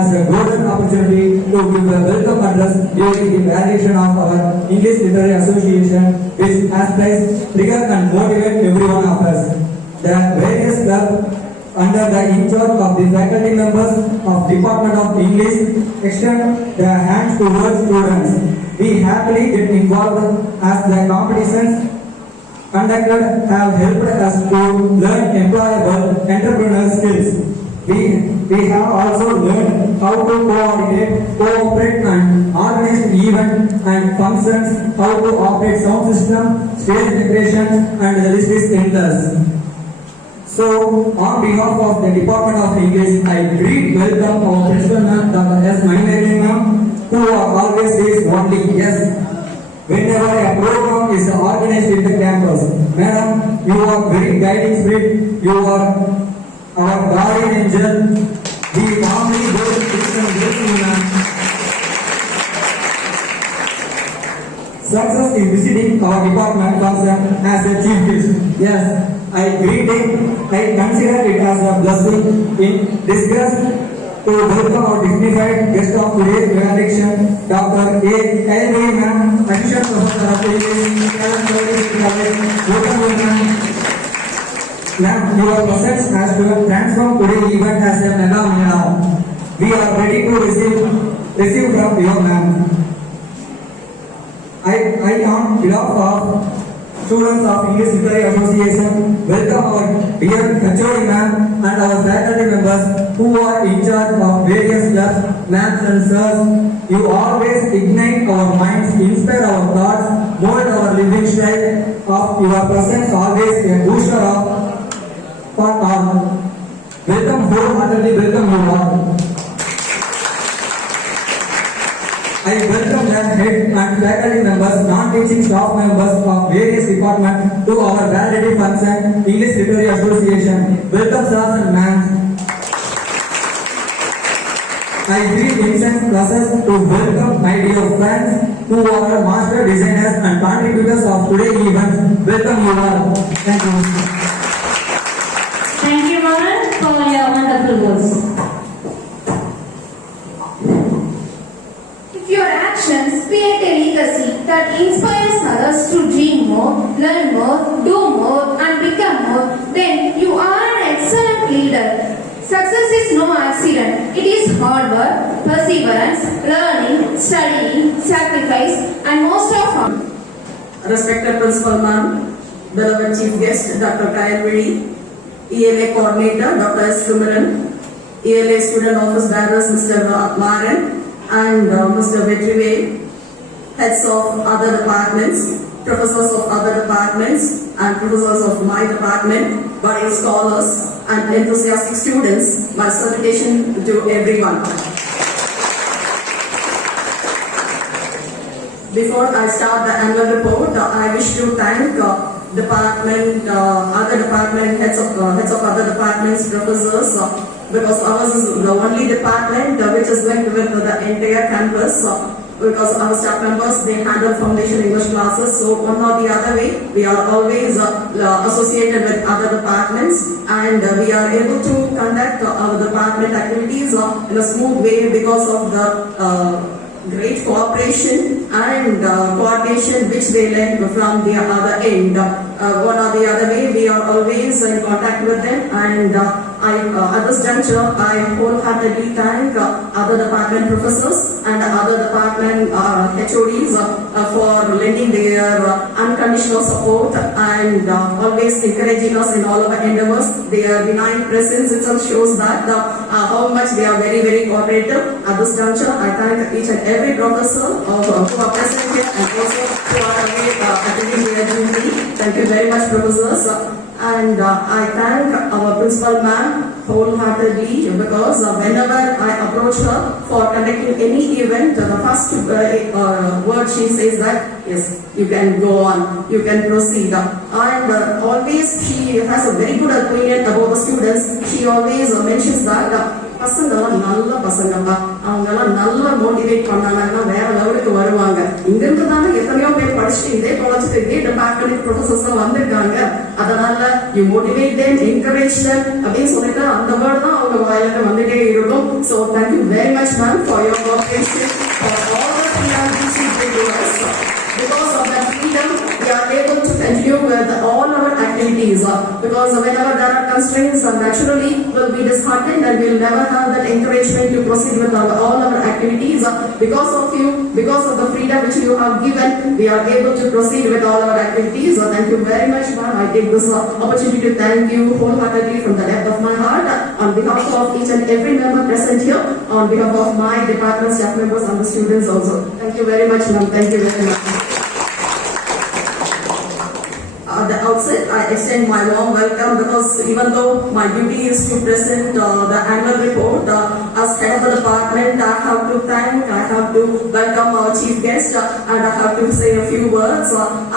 has a golden opportunity to give a welcome address during the evaluation of our English Literary Association, which has placed trigger and motivate every one of us. The various clubs under the in charge of the faculty members of Department of English extend their hands towards students. We happily get involved as the competitions conducted have helped us to learn employable entrepreneurial skills. We have also learned how to coordinate, cooperate and organize events and functions, how to operate sound system, stage decoration and the list is endless. So, on behalf of the Department of English, I greet welcome our principal ma'am, Dr. S. Maineri ma'am, who always says only yes whenever a program is organized in the campus. Madam, you are very guiding spirit, you are our guardian angel. We warmly welcome you, ma'am. Success in visiting our department function as a chief guest. Yes, I greet it, I consider it as a blessing in disgust to welcome our dignified guest of today's election, Dr. A. Kayali ma'am, Assistant Professor of English, welcome you ma'am. Ma'am, your presence has to transform today's event as a mega mela. We are ready to receive from you ma'am. I on behalf of students of English Literary Association welcome our dear HOD ma'am and our faculty members who are in charge of various clubs, ma'ams and sirs. You always ignite our minds, inspire our thoughts, mold our living style. Of your presence always a booster of for all. Welcome wholeheartedly, welcome you all. I welcome the head and faculty members, non-teaching staff members of various departments to our validity function, English Literary Association. Welcome sirs and ma'ams. I feel instant pleasure to welcome my dear friends who are master designers and contributors of today's events. Welcome you all. Thank you. Thank you, Mother, for your wonderful words. Your actions create a legacy that inspires others to dream more, learn more, do more, and become more. Then you are an excellent leader. Success is no accident. It is hard work, perseverance, learning, studying, sacrifice, and most of all. Respected Principal Ma'am, beloved Chief Guest Dr. Kayali, ELA Coordinator Dr. S. Kumaran, ELA Student Office Bearers Mr. Maran, and Mr. Vetrive, heads of other departments, professors of other departments, and professors of my department, budding scholars, and enthusiastic students, my salutation to everyone. Before I start the annual report, I wish to thank other department heads of other departments, professors, because ours is the only department which is linked with the entire campus. Because our staff members, they handle foundation English classes, so one or the other way, we are always associated with other departments, and we are able to conduct our department activities in a smooth way because of the great cooperation and coordination which they lend from the other end. One or the other way, we are always in contact with them, and at this juncture, I wholeheartedly thank other department professors and other department HODs for lending their unconditional support and always encouraging us in all of our endeavors. Their benign presence itself shows that how much they are very, very cooperative. At this juncture, I thank each and every professor who are present here and also who are attending their duty. Thank you very much, professors. And I thank our principal ma'am wholeheartedly because whenever I approach her for conducting any event, the first word she says that, yes, you can go on, you can proceed. And always she has a very good opinion about the students. She always mentions that பசங்கெல்லாம் நல்ல பசங்கப்பா, அவங்கெல்லாம் நல்லா motivate பண்ணாங்கன்னா வேற லெவலுக்கு வருவாங்க. இங்க இருந்து தானே எத்தனையோ பேர் படிச்சுட்டு இதே காலேஜுக்கு இதே டிபார்ட்மெண்ட் ப்ரொஃபசர்ஸ் வந்திருக்காங்க. அதனால you motivate them, encourage them அப்படின்னு சொல்லிட்டு அந்த வேர்டு தான் அவங்க வாயிலிருந்து வந்துட்டே இருக்கும். So thank you very much ma'am for your cooperation, for all the things you did to us. Because of that freedom, we are able to continue with all our activities. Because whenever there are constraints, naturally we'll be disheartened and we'll never have that encouragement to proceed with all our activities. Because of you, because of the freedom which you have given, we are able to proceed with all our activities. Thank you very much, ma'am. I take this opportunity to thank you wholeheartedly from the depth of my heart on behalf of each and every member present here, on behalf of my department staff members and the students also. Thank you very much, ma'am. Thank you very much. At the outset, I extend my warm welcome because even though my duty is to present the annual report, as head of the department, I have to welcome our chief guest and I have to say a few words.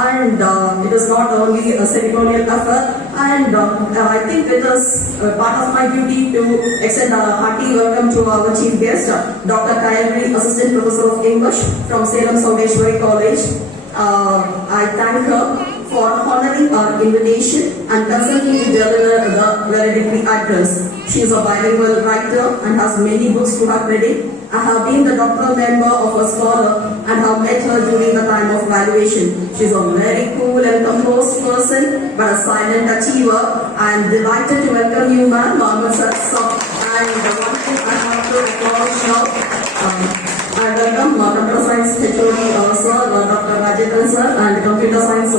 And it is not only a ceremonial affair, and I think it is part of my duty to extend a hearty welcome to our chief guest, Dr. Kayalri, Assistant Professor of English from Salem Saudeshwari College. I thank her for honoring our invitation and consenting to deliver the valedictory address. She is a bilingual writer and has many books to her credit. I have been the doctoral member of a scholar and have met her during the time of graduation. She is a very cool and composed person, but a silent achiever. I am delighted to welcome you, ma'am, Mohammed Sir. And one thing I have to acknowledge now, I welcome Computer Science HOD Sir, Dr. Rajendran Sir, and Computer Science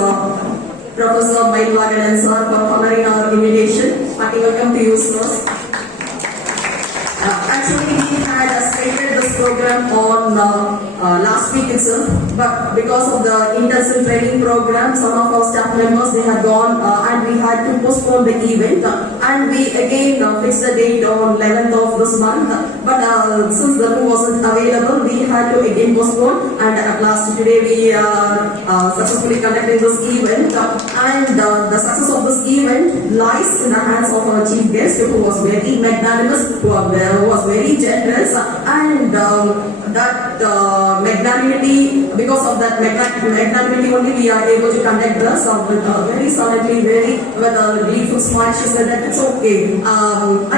Professor Mailwagadan Sir for honoring our invitation. Hearty welcome to you, sir. Actually, we had stated this program on last week itself, but because of the intensive training program, some of our staff members they had gone and we had to postpone the event, and we again fixed the date on 11th of this month. But since the room wasn't available, we had to again postpone, and at last today we are successfully conducting this event. And the success of this event lies in the hands of our chief guest, who was very magnanimous, who was very generous, and that magnanimity, because of that magnanimity only we are able to conduct this very solemnly, with a gleeful smile. She said that it's okay, I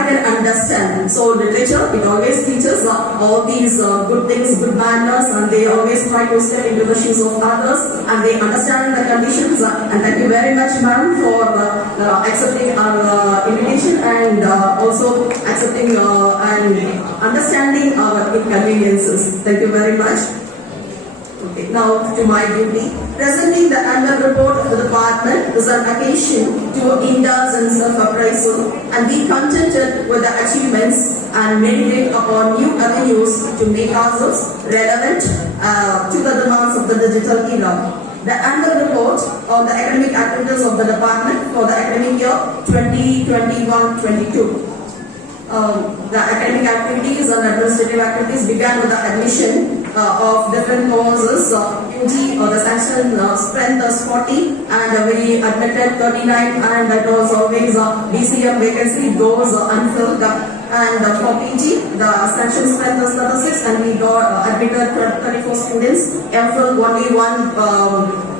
can understand. So literature, it always teaches all these good things, good manners, and they always try to step into the shoes of others, and they understand the conditions. And thank you very much, ma'am, for accepting our invitation and also accepting and understanding our inconveniences. Thank you very much. Okay, now to my duty. Presenting the annual report of the department is an occasion to indulge in self-appraisal and be contented with the achievements and meditate upon new avenues to make ourselves relevant to the demands of the digital era. The annual report on the academic activities of the department for the academic year 2021-22. The academic activities and administrative activities began with the admission of different courses. UG the sanction strength is 40 and we admitted 39, and that was always DCM vacancy goes unfilled. And for PG the sanction strength is 36 and we got admitted 34 students. MPhil only one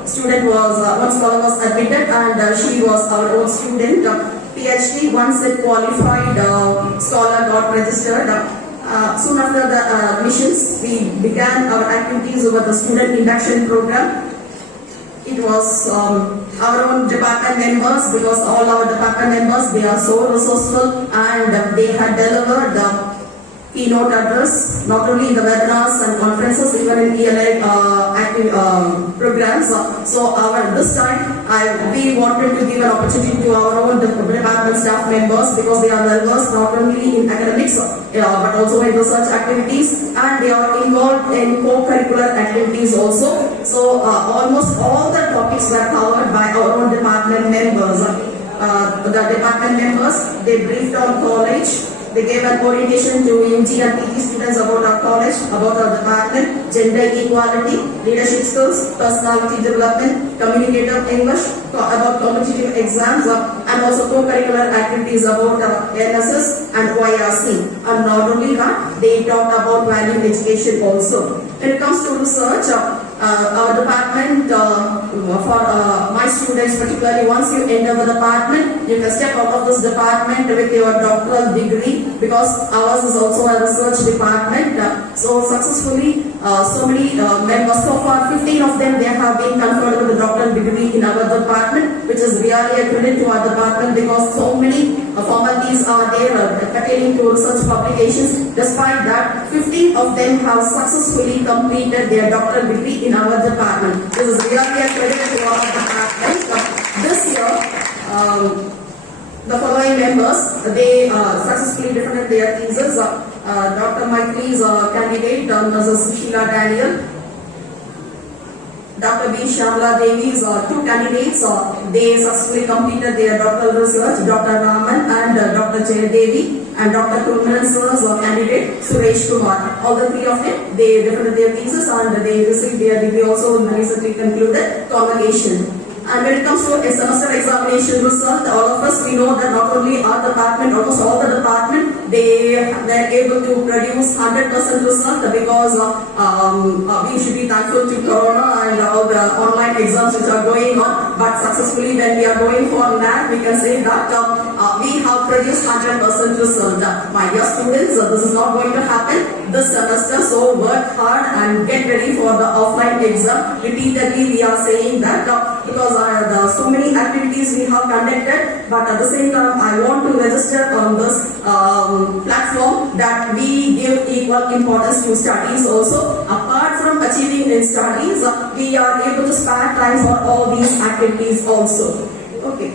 student was one scholar was admitted, and she was our own student. PhD, one set qualified scholar got registered. Soon after the admissions, we began our activities over the student induction program. It was our own department members, because all our department members, they are so resourceful, and they had delivered the keynote address, not only in the webinars and conferences, even in ELA active programs. So this time, we wanted to give an opportunity to our own department staff members, because they are well versed not only in academics but also in research activities, and they are involved in co-curricular activities also. So almost all the topics were covered by our own department members. The department members, they briefed on college, they gave an orientation to UG and PG students about our college, about our department, gender equality, leadership skills, personality development, communicative English, about competitive exams, and also co-curricular activities about NSS and YRC. And not only that, they talked about value education also. When it comes to research, our department, for my students particularly, once you enter the department, you can step out of this department with your doctoral degree, because ours is also a research department. So successfully, so many members, so far 15 of them, they have been conferred with a doctoral degree in our department, which is really a credit to our department, because so many formalities are there pertaining to research publications. Despite that, 15 of them have successfully completed their doctoral degree in our department. This is really a credit to our department. This year, the following members, they successfully defended their thesis. Dr. Maitri's candidate, Mrs. Sheila Daniel, Dr. B. Shamla Devi's two candidates, they successfully completed their doctoral research, Dr. Raman and Dr. Jay Devi, and Dr. Kurman Sir's candidate, Suresh Kumar. All the three of them, they defended their thesis and they received their degree also in the recently concluded convocation. And when it comes to a semester examination result, all of us, we know that not only our department, almost all the department, they were able to produce 100% result, because we should be thankful to Corona and all the online exams which are going on. But successfully, when we are going for NAT, we can say that we have produced 100% result. My dear students, this is not going to happen this semester, so work hard and get ready for the offline exam. Repeatedly, we are saying that because so many activities we have conducted, but at the same time, I want to register on this platform that we give equal importance to studies also. Apart from achieving in studies, we are able to spare time for all these activities also. Okay.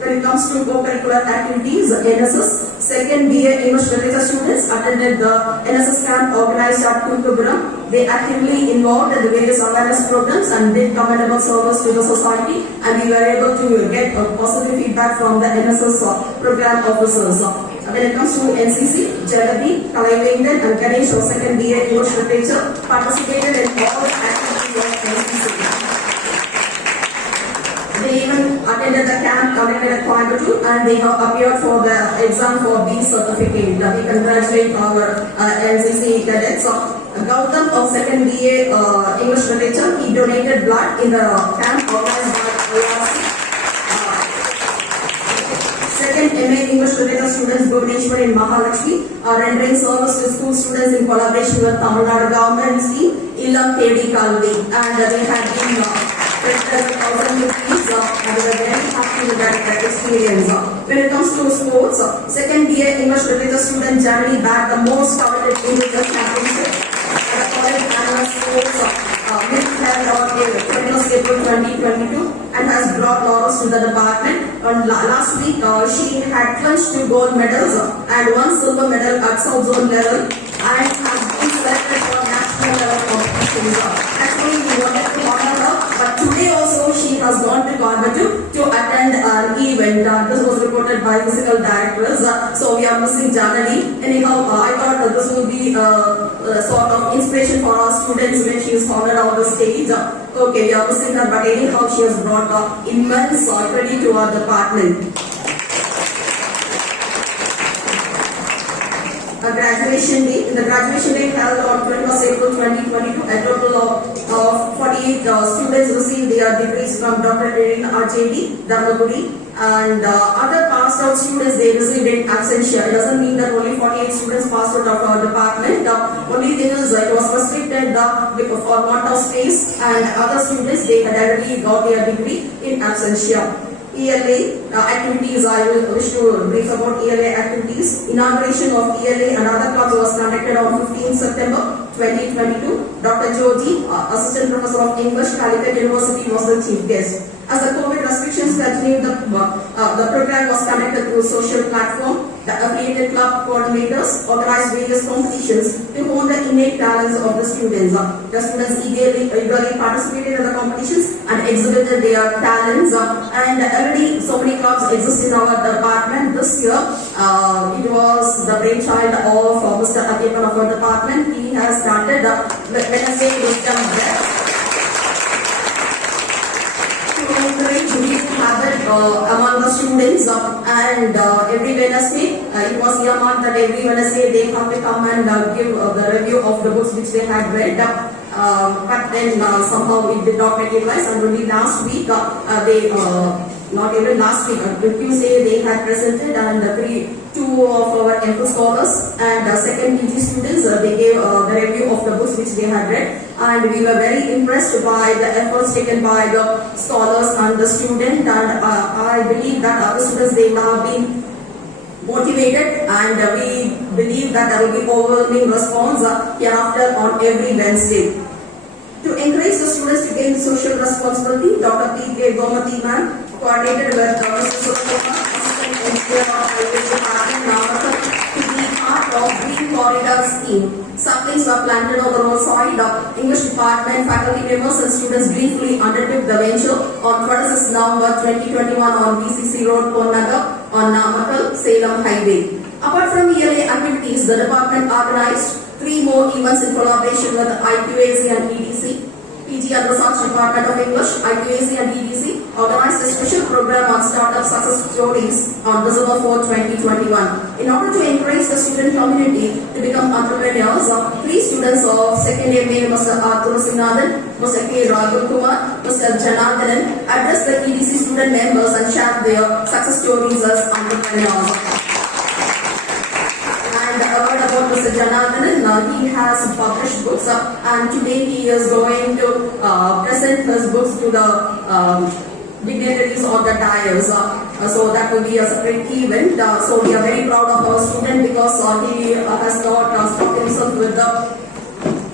When it comes to co-curricular activities, NSS, second BA English Literature students attended the NSS camp organized at Kunkuburam. They actively involved in the various awareness programs and did commendable service to the society, and we were able to get positive feedback from the NSS program officers. When it comes to NCC, Jalabi, Kalaivendan and Ganesh, second BA English Literature, participated in all the activities of NCC. They even attended the camp conducted at Coimbatore, and they have appeared for the exam for B certificate. We congratulate our NCC cadets. Gautam of second BA English Literature, he donated blood in the camp organized by ORC. Second MA English Literature students, Bhubaneswar in Mahalakshmi, are rendering service to school students in collaboration with Tamil Nadu government scheme Illam Tedi Kalvi, and they had been credited 1,000 rupees, and we were very happy with that experience. When it comes to sports, second BA English Literature student Germany bagged the most coveted individual championship at the college annual sports meet held on 21st April 2022, and has brought laurels to the department. Last week, she had clinched 2 gold medals and 1 silver medal at South Zone level, and has been selected for national level competitions. Actually, we wanted to honor her, but today also she has gone to Coimbatore to attend an event. This was reported by physical directors, so we are missing Janani. Anyhow, I thought that this will be a sort of inspiration for our students when she is honored on the stage. Okay, we are missing her, but anyhow, she has brought immense credit to our department. A graduation day. In the graduation day held on 21st April 2022, a total of 48 students received their degrees from Dr. Irina RJD, Dharmaguri, and other passed out students, they received in absentia. It doesn't mean that only 48 students passed out of our department. Only thing is it was restricted for want of space, and other students, they had already got their degree in absentia. ELA activities, I will wish to brief about ELA activities. Inauguration of ELA and other clubs was conducted on 15 September 2022. Dr. Joji, Assistant Professor of English, Calicut University, was the chief guest. As the COVID restrictions continued, the program was conducted through social platform. The affiliated club coordinators organized various competitions to hone the innate talents of the students. The students eagerly participated in the competitions and exhibited their talents. And already so many clubs exist in our department. This year, it was the brainchild of Mr. Adepan of our department. He has started Wednesday Wisdom Breath. Encourage reading habit among the students and every Wednesday it was earmarked that every Wednesday they have to come and give the review of the books which they had read. But then somehow it did not materialize, and only last week not even last week, Tuesday they had presented, and two of our MPhil scholars and second PG students, they gave the review of the books which they had read, and we were very impressed by the efforts taken by the scholars and the student, and I believe that other students, they have been motivated, and we believe that there will be overwhelming response hereafter on every Wednesday. To encourage the students to gain social responsibility, Dr. P.K. Gomati ma'am coordinated with Mr. Sukumar, Assistant Engineer of Highway Department, Namakkal, to be part of Green Corridor Scheme. Saplings were planted on the roadside. English Department faculty members and students gleefully undertook the venture on 26 November 2021 on BCC Road, Ponnagar, on Namakkal, Salem Highway. Apart from yearly activities, the department organized 3 more events in collaboration with IQAC and EDC. PG and Research Department of English, IQAC and EDC organized a special program on startup success stories on December 4, 2021. In order to encourage the student community to become entrepreneurs, 3 students of 2nd MA, Mr. Arthur Sinathan, Mr. K. Raghu Kumar, Mr. Janardhanan, addressed the EDC student members and shared their success stories as entrepreneurs. About Mr. Janardhanan, he has published books and today he is going to present his books to the dignitaries or the dais. So that will be a separate event. So we are very proud of our student because he has not stopped himself with the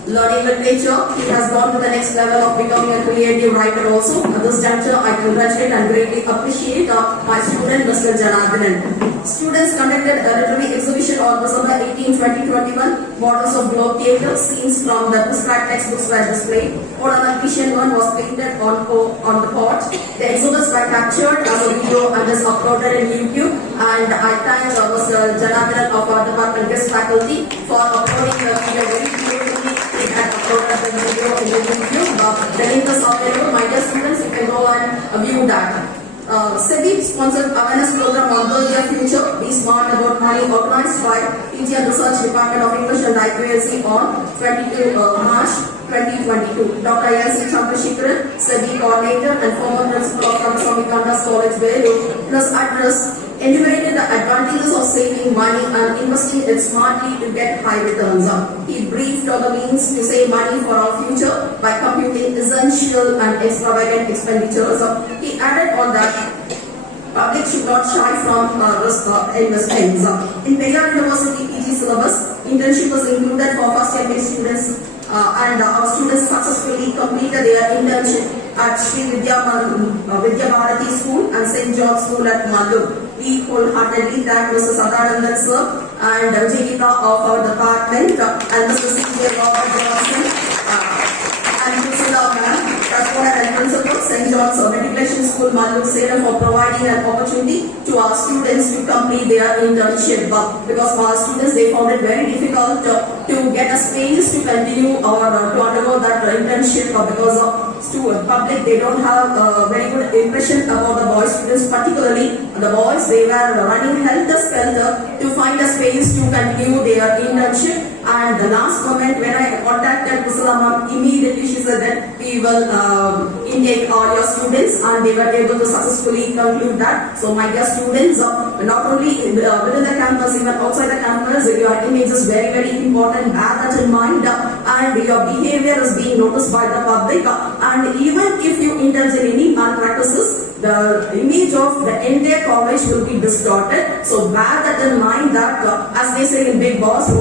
learning literature. He has gone to the next level of becoming a creative writer also. At this juncture, I congratulate and greatly appreciate my student, Mr. Janardhanan. Students conducted a literary exhibition on December 18, 2021. Models of globe theatre, scenes from the prescribed textbooks were displayed. Oral Vision 1 was painted on the pot. The exhibits were captured as a video and is uploaded in YouTube. And I thank Mr. Janardhanan of our department guest faculty for uploading the video very beautifully. He had uploaded the video in the YouTube. The link is available. My dear students, you can go and view that. SEBI sponsored awareness program on Build Your Future, Be Smart About Money, organized by PG and Research Department of English and IQAC on 22 March 2022. Dr. Yancy Chandrasekharan, SEBI coordinator and former principal of Swami Kandas College, Belur, plus address enumerated the advantages of saving money and investing it smartly to get high returns. He briefed on the means to save money for our future by computing essential and extravagant expenditures. He added on that public should not shy from risk investments. In Payar University PG syllabus, internship was included for first year students and our students successfully completed their internship at Sri Vidya Bharati School and St. John School at Malur. We wholeheartedly thank Mr. Sadanandan sir and Jigita of our department and Mr. C.J. Robert Johnson and Priscilla ma'am, correspondent and principal, St. John's Matriculation School, Malur, Salem, for providing an opportunity to our students to complete their internship. Because for our students, they found it very difficult to get a space to continue or to undergo that internship because of public, they don't have a very good impression about the boys students, particularly the boys. They were running helter-skelter to find a space to continue their internship. And the last moment when I contacted Kusala, immediately she said that we will intake all your students, and they were able to successfully conclude that. So my dear students, not only within the campus, even outside the campus, your image is very, very important. Bear that in mind, and your behavior is being noticed by the public. And even if you indulge in any malpractices, the image of the entire college will be distorted. So bear that in mind that, as they say in Big Boss, be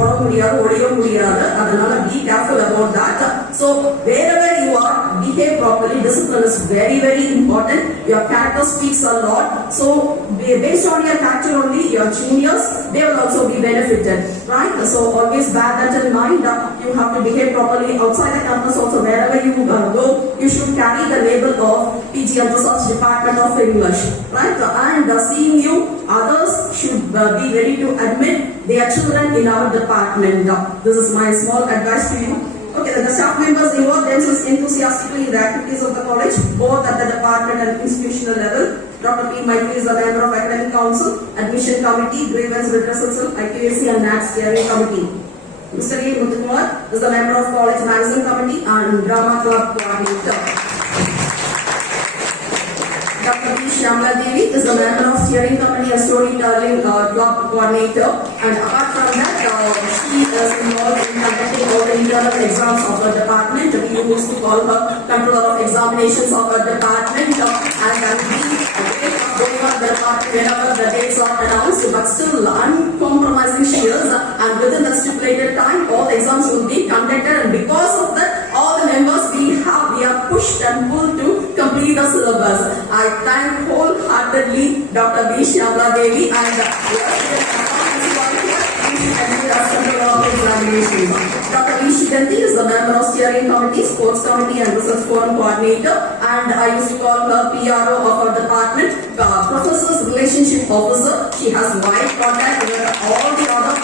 careful about that. So wherever you are, behave properly. Discipline is very, very important. Your character speaks a lot. So based on your character only, your juniors, they will also be benefited, right? So always bear that in mind. You have to behave properly outside the campus also. Wherever you go, you should carry the label of PG and Research Department of English, right? And seeing you, others should be ready to admit their children in our department. This is my small advice to you. Okay, the staff members involve themselves enthusiastically in the activities of the college, both at the department and institutional level. Dr. P. Maitri is a member of Academic Council, Admission Committee, Grievance Redressal, IQAC and NAT Steering Committee. Mr. A. Muthukumar is a member of College Management Committee and Drama Club Coordinator. Dr. P. Shyamala Devi is a member of Steering Committee and Storytelling Club Coordinator, and apart from that, she is involved in conducting all the internal exams of her department. We used to call her controller of examinations of her department, and that will be a great going on the department whenever the dates are announced, but still uncompromising she is, and within the stipulated time, all the exams will be conducted, and because of that, all the members we are pushed and pulled to complete the syllabus. I thank wholeheartedly Dr. B. Shyamala Devi and Dr. V. Shiganti is the member of Steering Committee, Sports Committee and Research Forum Coordinator, and I used to call her PRO of our department, Professor's Relationship Officer. She has wide contact with all the other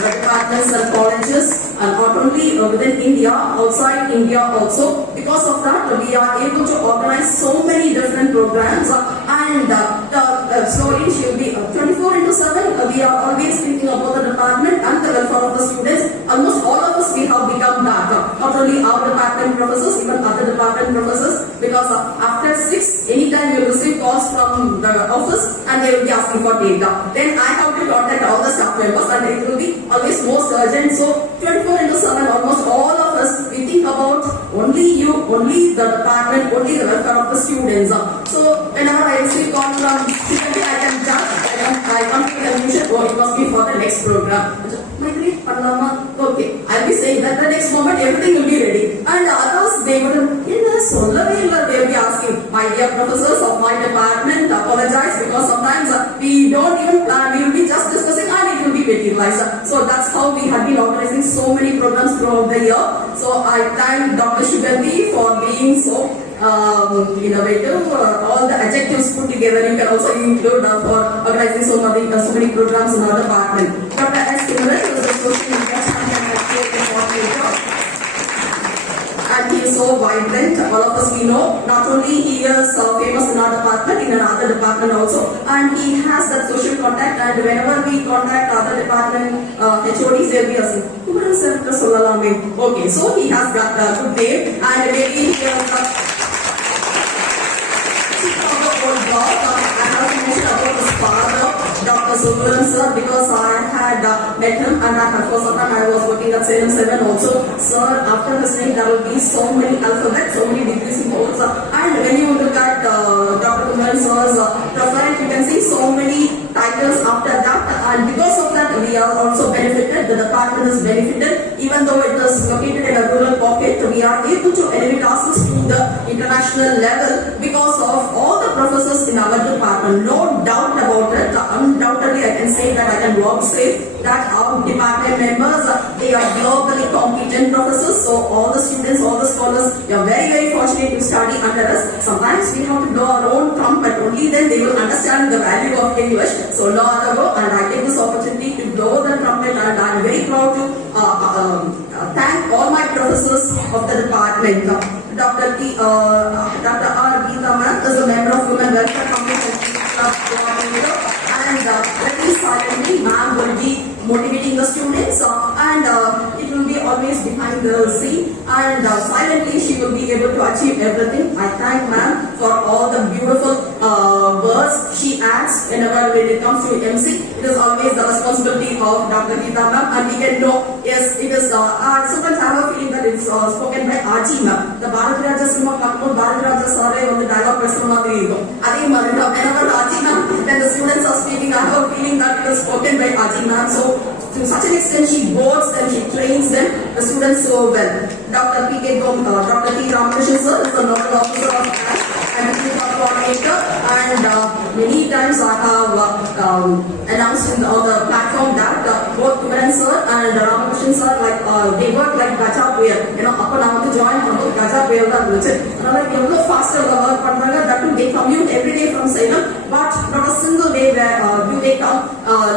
departments and colleges, and not only within India, outside India also. Because of that, we are able to organize so many different programs, and slowly she will be 24/7. We are always thinking about the department and the welfare of the students. Almost all of us we have become that. Not only our department professors, even other department professors. Because after 6, anytime you receive calls from the office and they will be asking for data. Then I have to contact all the staff members, and it will be always most urgent. So 24/7, almost all of us we think about only you, only the department, only the welfare of the students. So whenever I receive call from Shiganti, I can judge. I come to the conclusion, oh, it must be for the next program. Okay, I'll be saying that the next moment everything will be ready. And others, they wouldn't, they will be asking, my dear professors of my department, apologize because sometimes we don't even plan, we will be just discussing and it will be materialized. So that's how we have been organizing so many programs throughout the year. So I thank Dr. Shiganti for being so innovative. All the adjectives put together you can also include for organizing so many programs in our department. Dr. S. Simran is the social investment and coordinator, and he is so vibrant. All of us we know. Not only he is famous in our department, in another department also, and he has that social contact. And whenever we contact other department HODs, they will be asking, okay, so he has got a good name, and maybe he has I have to mention about his father, Dr. Subramanian sir, because I had met him, and for some time I was working at Salem 7 also. Sir, after his name there will be so many alphabets, so many degrees in codes, and when you look at Dr. Kumar sir's profile, you can see so many titles after that, and because of that we are also benefited. The department is benefited, even though it is located in a rural pocket. We are able to elevate ourselves to the international level because of all the professors in our department. No doubt about it. Undoubtedly, I can say that I can walk safe that our department members, they are globally competent professors. So all the students, all the scholars, we are very, very fortunate to study under us. Sometimes we have to blow our own trumpet. Only then they will understand the value of English. So no other go, and I take this opportunity to blow the trumpet, and I am very proud to thank all my professors of the department. Dr. R. Geeta ma'am is a member of Women Welfare Committee Club Coordinator, and very silently ma'am will be motivating the students, and it will be always behind the scene, and silently she will be able to achieve everything. I thank ma'am for all the beautiful words she adds whenever when it comes to MC. It is always the responsibility of Dr. Geeta ma'am, and we can know, yes, it is, sometimes I have a feeling that it's spoken by RG ma'am. The Bharat Raja cinema பார்க்கும்போது Bharat Raja சாரே வந்து dialogue பேசுற மாதிரி இருக்கும். அதே மாதிரி whenever RG ma'am, when the students are speaking, I have a feeling that it is spoken by RG ma'am. So to such an extent she boards them, she trains them, the students so well. Dr. Dr. T. Ramakrishnan sir is the nodal officer of CAS and he is our coordinator, and many times I have announced on the platform that both Kumaran sir and Ramakrishnan sir they work like Gaja player. Appa na vandu join from Gaja player da irundhuchu. Adala evlo faster work pandranga, that too they commute every day from Salem, but not a single day where do they come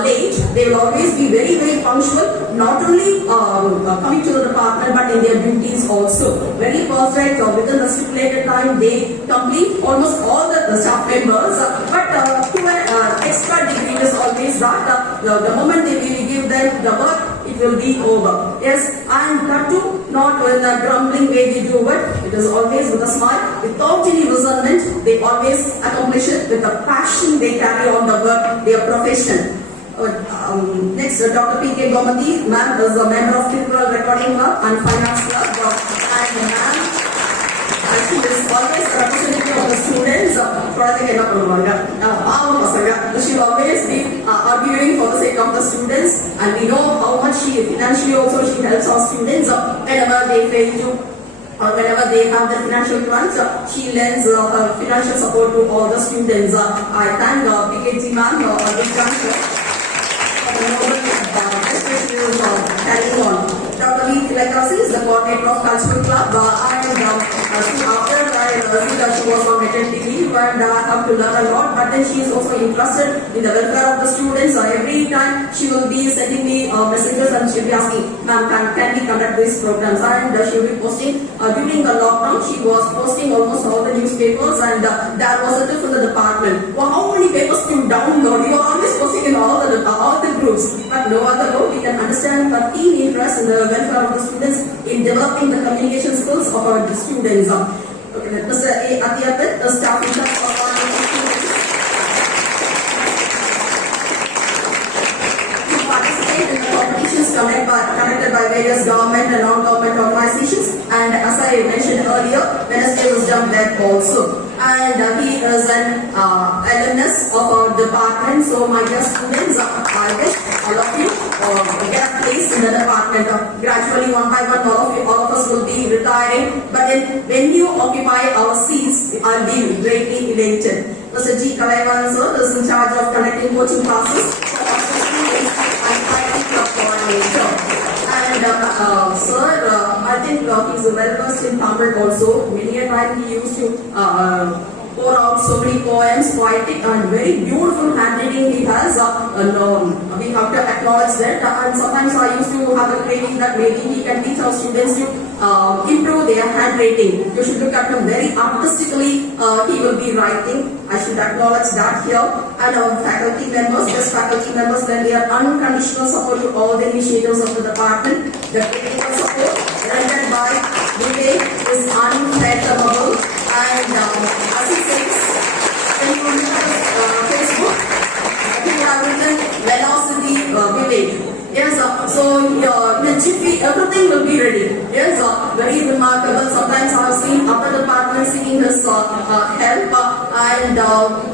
late. They will always be very very punctual, not only coming to the department but in their duties also. Very perfect, within the stipulated time they complete almost all the staff members, but to an extra degree is always that the moment they will give them the work, it will be over. Yes, and that too not in a grumbling way they do it. It is always with a smile, without any resentment. They always accomplish it with the passion they carry on the work, their profession. Next, Dr. P.K. Gomati, ma'am is a member of Tripura Recording Club and Finance Club, and ma'am, she is always a representative of the students. She will always be arguing for the sake of the students, and we know how much she financially also she helps our students whenever they fail to. Or whenever they have the financial crunch, she lends financial support to all the students. I thank PKG ma'am, big thanks for the noble carrying on. Dr. V. Tilakasi is the coordinator of Cultural Club, and after I see that she was on maternity leave, and I have to learn a lot, but then she is also interested in the welfare of the students. Every time she will be sending me messages and she will be asking, ma'am, can we conduct these programs? And she will be posting, during the lockdown, she was posting almost all the newspapers, and there was a tip in the department. Well, how many papers to download? You are always posting in all the groups, but no other way we can understand her keen interest in the welfare of the students, in developing the communication skills of our students. Okay, Mr. A. Atiyapit, the staff in charge of our students, to participate in the competitions conducted by various government and non-government organizations, and as I mentioned earlier, Wednesday was done there also. And he is an alumnus of our department. So my dear students, I wish all of you get a place in the department. Gradually, one by one, all of us will be retiring. But then when you occupy our seats, I'll be greatly elated. Mr. G. Kalaivan sir is in charge of conducting coaching classes for our students and fighting club coordinator. And sir, I think he's well versed in Tamil also. Many a time he used to pour out so many poems, poetic and very beautiful handwriting he has. We have to acknowledge that. And sometimes I used to have a craving that maybe he can teach our students to improve their handwriting. You should look at him very artistically. He will be writing. I should acknowledge that here. And our faculty members, guest faculty members, then their unconditional support to all the initiatives of the department. The critical support rendered by Vivek is unfathomable. And as he says, when you look at Facebook, I think I have written velocity Vivek. Yes, so in jiffy everything will be ready. Yes, very remarkable. Sometimes I have seen other departments seeking his help, and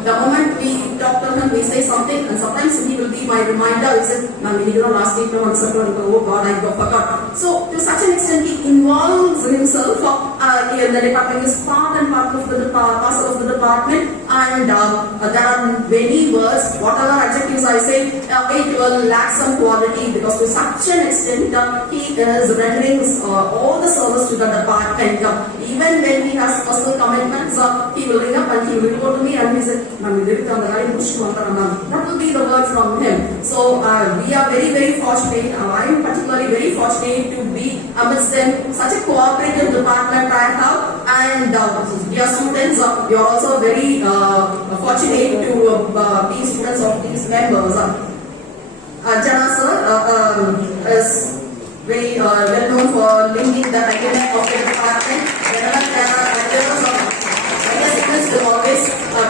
the moment we talk to him, we say something, and sometimes he will be my reminder. He says, "Ma'am, you know, last week, oh God, I forgot." So to such an extent, he involves himself in the department. Is part and parcel of the department, and there are many words. Whatever adjectives I say, it will lack some quality. Because to such an extent, he is rendering all the service to the department. Even when he has personal commitments, he will ring up and he will go to me and he said, "Ma'am, that will be the word from him." So we are very, very fortunate. I am particularly very fortunate to be amidst them. Such a cooperative department I have, and dear students, you are also very fortunate to be students of these members. Jana sir is very well known for linking the academic of the department. Whenever there are lecturers or students, they always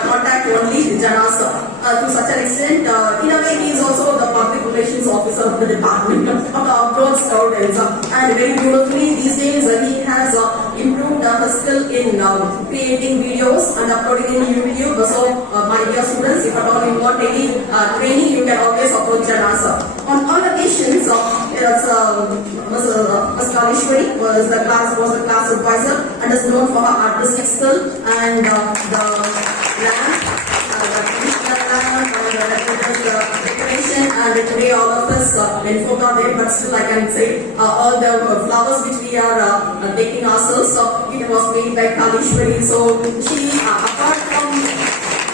contact only Jana sir. To such an extent, in a way, he is also the public relations officer of the department of the outdoor students. And very beautifully, these days, he has improved his skill in creating videos and uploading in YouTube. So, my dear students, if at all you want any training, you can always approach Jana sir. On all occasions, Mr. Ms. Kalishwari was the class advisor and is known for her artistic skill and the lamp, decoration, and today all of us in photo there, but still I can say all the flowers which we are taking ourselves, it was made by Kalishwari. So she, apart from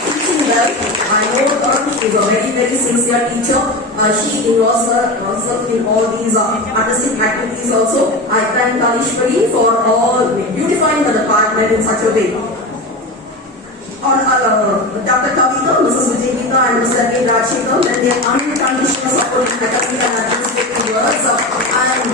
teaching well, I know her, she is a very, very sincere teacher. She involves herself in all these artistic activities also. I thank Kalishwari for all beautifying the department in such a way. On Dr. Kavita, Mrs. Vijayita and Mr. A. Rajshekar, when they are unconditional support in academic and administrative works and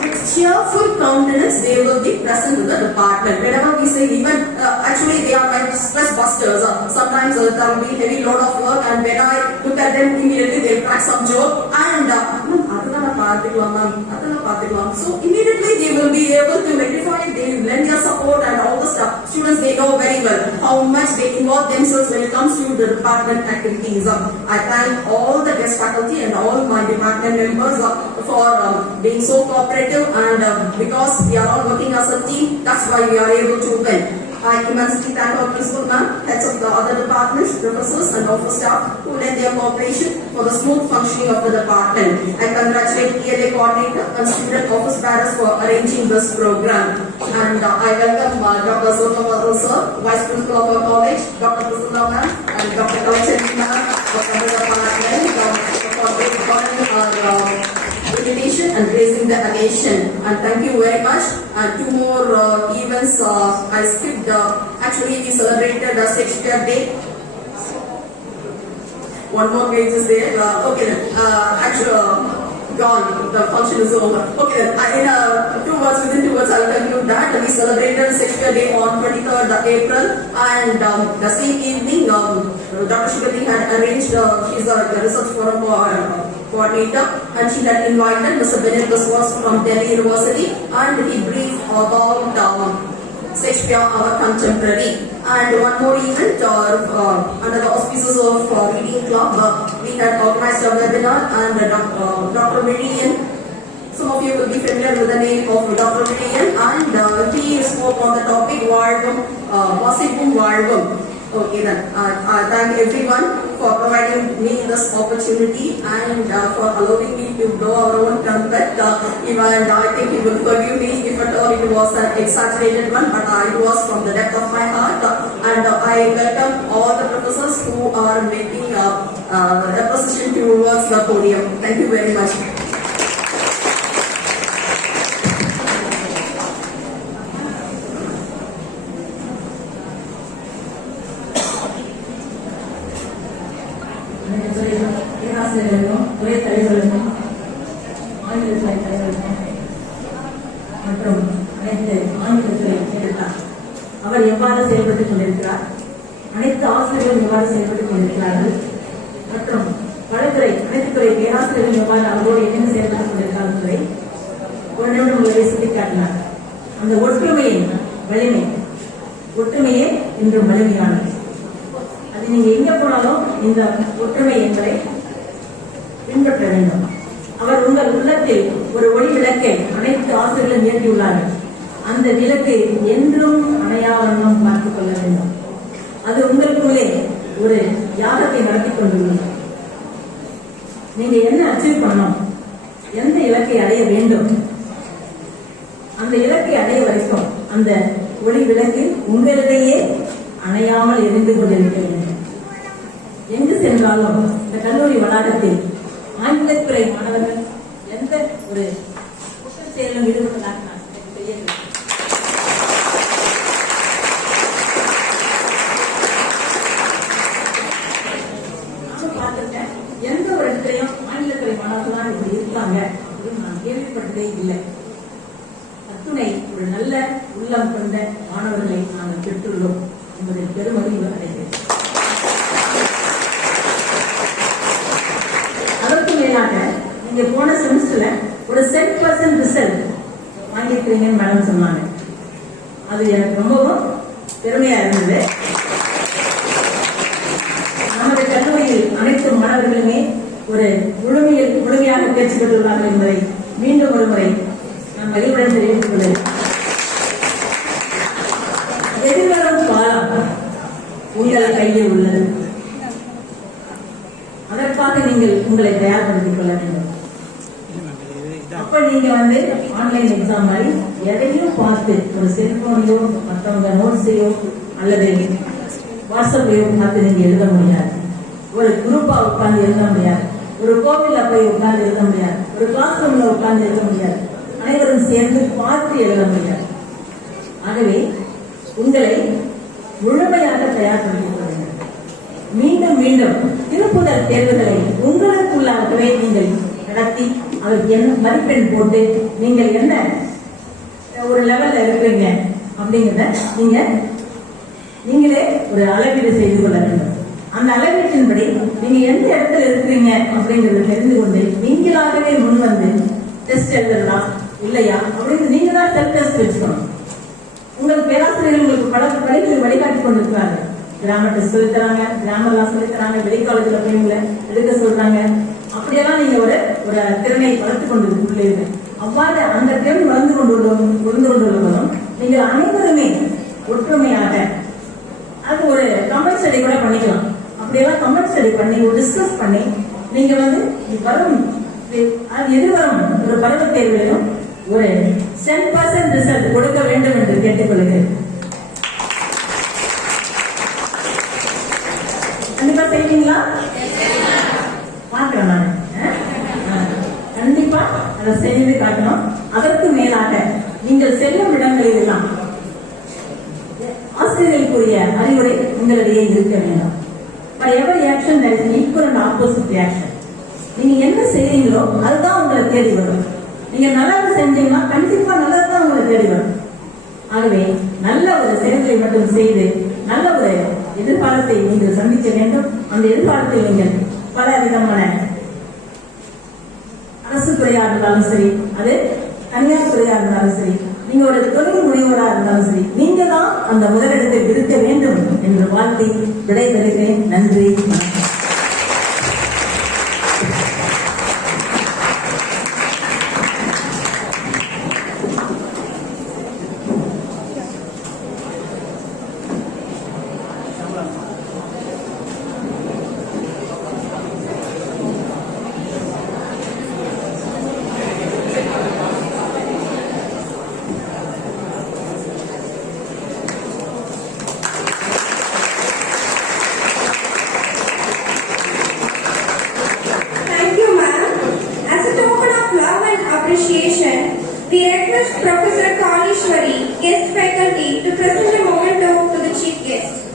with cheerful countenance, they will be present in the department. Whenever we say even, actually they are my stress busters. Sometimes there will be heavy load of work and when I look at them immediately they crack some joke and so immediately they will be able to rectify, they will lend their support and all the stuff. Students, they know very well how much they involve themselves when it comes to the department activities. I thank all the guest faculty and all my department members for being so cooperative and because we are all working as a team, that's why we are able to win. I immensely thank our principal ma'am, heads of the other departments, professors and office staff who lend their cooperation for the smooth functioning of the department. I congratulate ELA coordinator and student office bearers for arranging this program. And I welcome Dr. Sotamata sir, Vice Principal of our college, Dr. Priscilla ma'am and Dr. Kalachari ma'am for coming the department for our invitation and raising the occasion, and thank you very much. And two more events I skipped. Actually, we celebrated Shakespeare Day. One more page is there. Okay then. Actually, gone. The function is over. Okay then. Within 2 words, I will conclude that we celebrated Shakespeare Day on 23rd April, and the same evening, Dr. Shugati had arranged. She's a research forum coordinator, and she had invited Mr. Bennett Biswas from Delhi University, and he briefed about Shakespeare, our contemporary. And one more event under the auspices of Reading Club, we had organized a webinar, and Dr. Meridian, some of you will be familiar with the name of Dr. Meridian, and he spoke on the topic Vasipum Varvam. Okay then, I thank everyone for providing me this opportunity and for allowing me to blow our own trumpet. Even I think you will forgive me if at all it was an exaggerated one, but it was from the depth of my heart. And I welcome all the professors who are making a position towards the podium. Thank you very much. மற்றும் அனைத்து ஆங்கிலத்துறை கேட்டார். அவர் எவ்வாறு செயல்பட்டுக் கொண்டிருக்கிறார், அனைத்து ஆசிரியர்களும் எவ்வாறு செயல்பட்டுக் கொண்டிருக்கிறார்கள் மற்றும் பலத்துறை அனைத்து துறை பேராசிரியர்கள் எவ்வாறு அவரோடு இணைந்து செயல்பட்டுக் கொண்டிருக்கிறார் என்பதை ஒரு நிமிடம் உங்களை சுட்டிக்காட்டினார். அந்த ஒற்றுமையின் வலிமை, ஒற்றுமையே இன்றும் வலிமையானது. அது நீங்க எங்க போனாலும் இந்த ஒற்றுமை என்பதை பின்பற்ற வேண்டும். அவர் உங்கள் உள்ளத்தில் ஒரு ஒளி விளக்கை அனைத்து ஆசிரியர்களும் ஏற்றியுள்ளார்கள். அந்த விளக்கு என்றும் அணையாவண்ணம் பார்த்துக் கொள்ள வேண்டும். அது உங்களுக்குள்ளே ஒரு யாகத்தை நடத்தி கொண்டுள்ளது. நீங்க என்ன அச்சீவ் பண்ணணும், எந்த இலக்கை அடைய வேண்டும், அந்த இலக்கை அடைய வரைக்கும் அந்த ஒளி விளக்கு உங்களிடையே அணையாமல் எரிந்து கொண்டிருக்க வேண்டும். எங்கு சென்றாலும் இந்த கல்லூரி வளாகத்தில் ஆங்கிலத்துறை மாணவர்கள் எந்த ஒரு குற்ற செயலும் ஈடுபட்டதாக நான் தெரியவில்லை. நானும் பார்த்திருக்கேன், எந்த ஒரு இடத்துலையும் ஆங்கிலத்துறை மாணவர்கள் தான் இப்படி இருக்காங்க அப்படின்னு நான் கேள்விப்பட்டதே இல்லை. அத்துணை ஒரு நல்ல உள்ளம் கொண்ட மாணவர்களை நாங்கள் பெற்றுள்ளோம் என்பதில் பெருமகிழ்வு அடைகிறேன். அதற்கு மேலாக நீங்க போன செமஸ்டர்ல ஒரு 10% ரிசல்ட் வாங்கியிருக்கிறீங்கன்னு மேடம் சொன்னாங்க. அது எனக்கு ரொம்பவும் பெருமையா இருந்தது. நமது கல்லூரியில் அனைத்து மாணவர்களுமே ஒரு முழுமையாக தேர்ச்சி பெற்றுள்ளார்கள் என்பதை மீண்டும் ஒரு முறை நான் மகிழ்வுடன் தெரிவித்துக் கொள்கிறேன். எதிர்வரும் காலம் உங்கள் கையில் உள்ளது. அதற்காக நீங்கள் உங்களை தயார்படுத்திக் கொள்ள வேண்டும். அப்ப நீங்க ஆன்லைன் எக்ஸாம் மாதிரி எதையும் பார்த்து ஒரு செல்போனையோ மற்றவங்க நோட்ஸையோ அல்லது வாட்ஸ்அப்பையோ பார்த்து நீங்க எழுத முடியாது. ஒரு குரூப்பா உட்கார்ந்து எழுத முடியாது. ஒரு கோவில்ல போய் உட்கார்ந்து எழுத முடியாது. ஒரு கிளாஸ் ரூம்ல உட்கார்ந்து எழுத முடியாது. அனைவரும் சேர்ந்து பார்த்து எழுத முடியாது. ஆகவே உங்களை முழுமையாக தயார்படுத்திக் கொள்ளுங்கள். மீண்டும் மீண்டும் திருப்புதல் தேர்வுகளை உங்களுக்குள்ளாகவே நீங்கள் நடத்தி அதற்கு என்ன மதிப்பெண் போட்டு நீங்கள் என்ன ஒரு லெவல்ல இருக்கிறீங்க அப்படிங்கிறத நீங்களே ஒரு அளவீடு செய்து கொள்ள வேண்டும். அந்த அளவீட்டின்படி நீங்க எந்த இடத்துல இருக்கிறீங்க அப்படிங்கறத தெரிந்து கொண்டு நீங்களாகவே முன் வந்து டெஸ்ட் எழுதலாம் இல்லையா அப்படின்னு நீங்க தான் செல்ஃப் டெஸ்ட் வச்சுக்கணும். உங்கள் பேராசிரியர்கள் உங்களுக்கு பல படிப்புகள் வழிகாட்டி கொண்டிருக்கிறாங்க. கிராமர் டெஸ்ட் சொல்லி தராங்க, கிராமர்லாம் சொல்லி தராங்க, வெளி காலேஜ்ல போய் உங்களை எடுக்க சொல்றாங்க. அப்படியெல்லாம் நீங்க ஒரு திறனை வளர்த்துக் கொண்டு அவ்வாறு அந்த திறன் வளர்ந்து கொண்டுள்ளவர்களும் நீங்கள் அனைவருமே ஒற்றுமையாக அது ஒரு கமெண்ட் ஸ்டடி கூட பண்ணிக்கலாம். அப்படியெல்லாம் கமெண்ட் ஸ்டடி பண்ணி ஒரு டிஸ்கஸ் பண்ணி நீங்க வரும் எதிர்வரும் ஒரு பருவ தேர்விலும் ஒரு 10% ரிசல்ட் கொடுக்க வேண்டும் என்று கேட்டுக்கொள்கிறேன். கண்டிப்பா செய்வீங்களா? பார்க்கிறேன் நான். கண்டிப்பா அதை செய்து காட்டணும். அதற்கு மேலாக நீங்கள் செல்லும் இடங்களில் எல்லாம் ஆசிரியர்களுக்குரிய அறிவுரை உங்களிடையே இருக்க வேண்டும். For every action there is an equal and opposite reaction. நீங்க என்ன செய்றீங்களோ அதுதான் உங்களை தேடி வரும். நீங்க நல்லது செஞ்சீங்கன்னா கண்டிப்பா நல்லதுதான் உங்களை தேடி வரும். ஆகவே நல்ல ஒரு செயல்களை மட்டும் செய்து நல்ல ஒரு எதிர்காலத்தை நீங்கள் சந்திக்க வேண்டும். அந்த எதிர்காலத்தில் நீங்கள் பல விதமான அரசு துறையா இருந்தாலும் சரி, அது தனியார் துறையா இருந்தாலும் சரி, நீங்க ஒரு தொழில் முனைவரா இருந்தாலும் சரி, நீங்க தான் அந்த முதலிடத்தை விடுக்க வேண்டும் என்று வாழ்த்தி விடைபெறுகிறேன். நன்றி. We request Professor Kalishwari, guest faculty, to present a memento to the chief guest.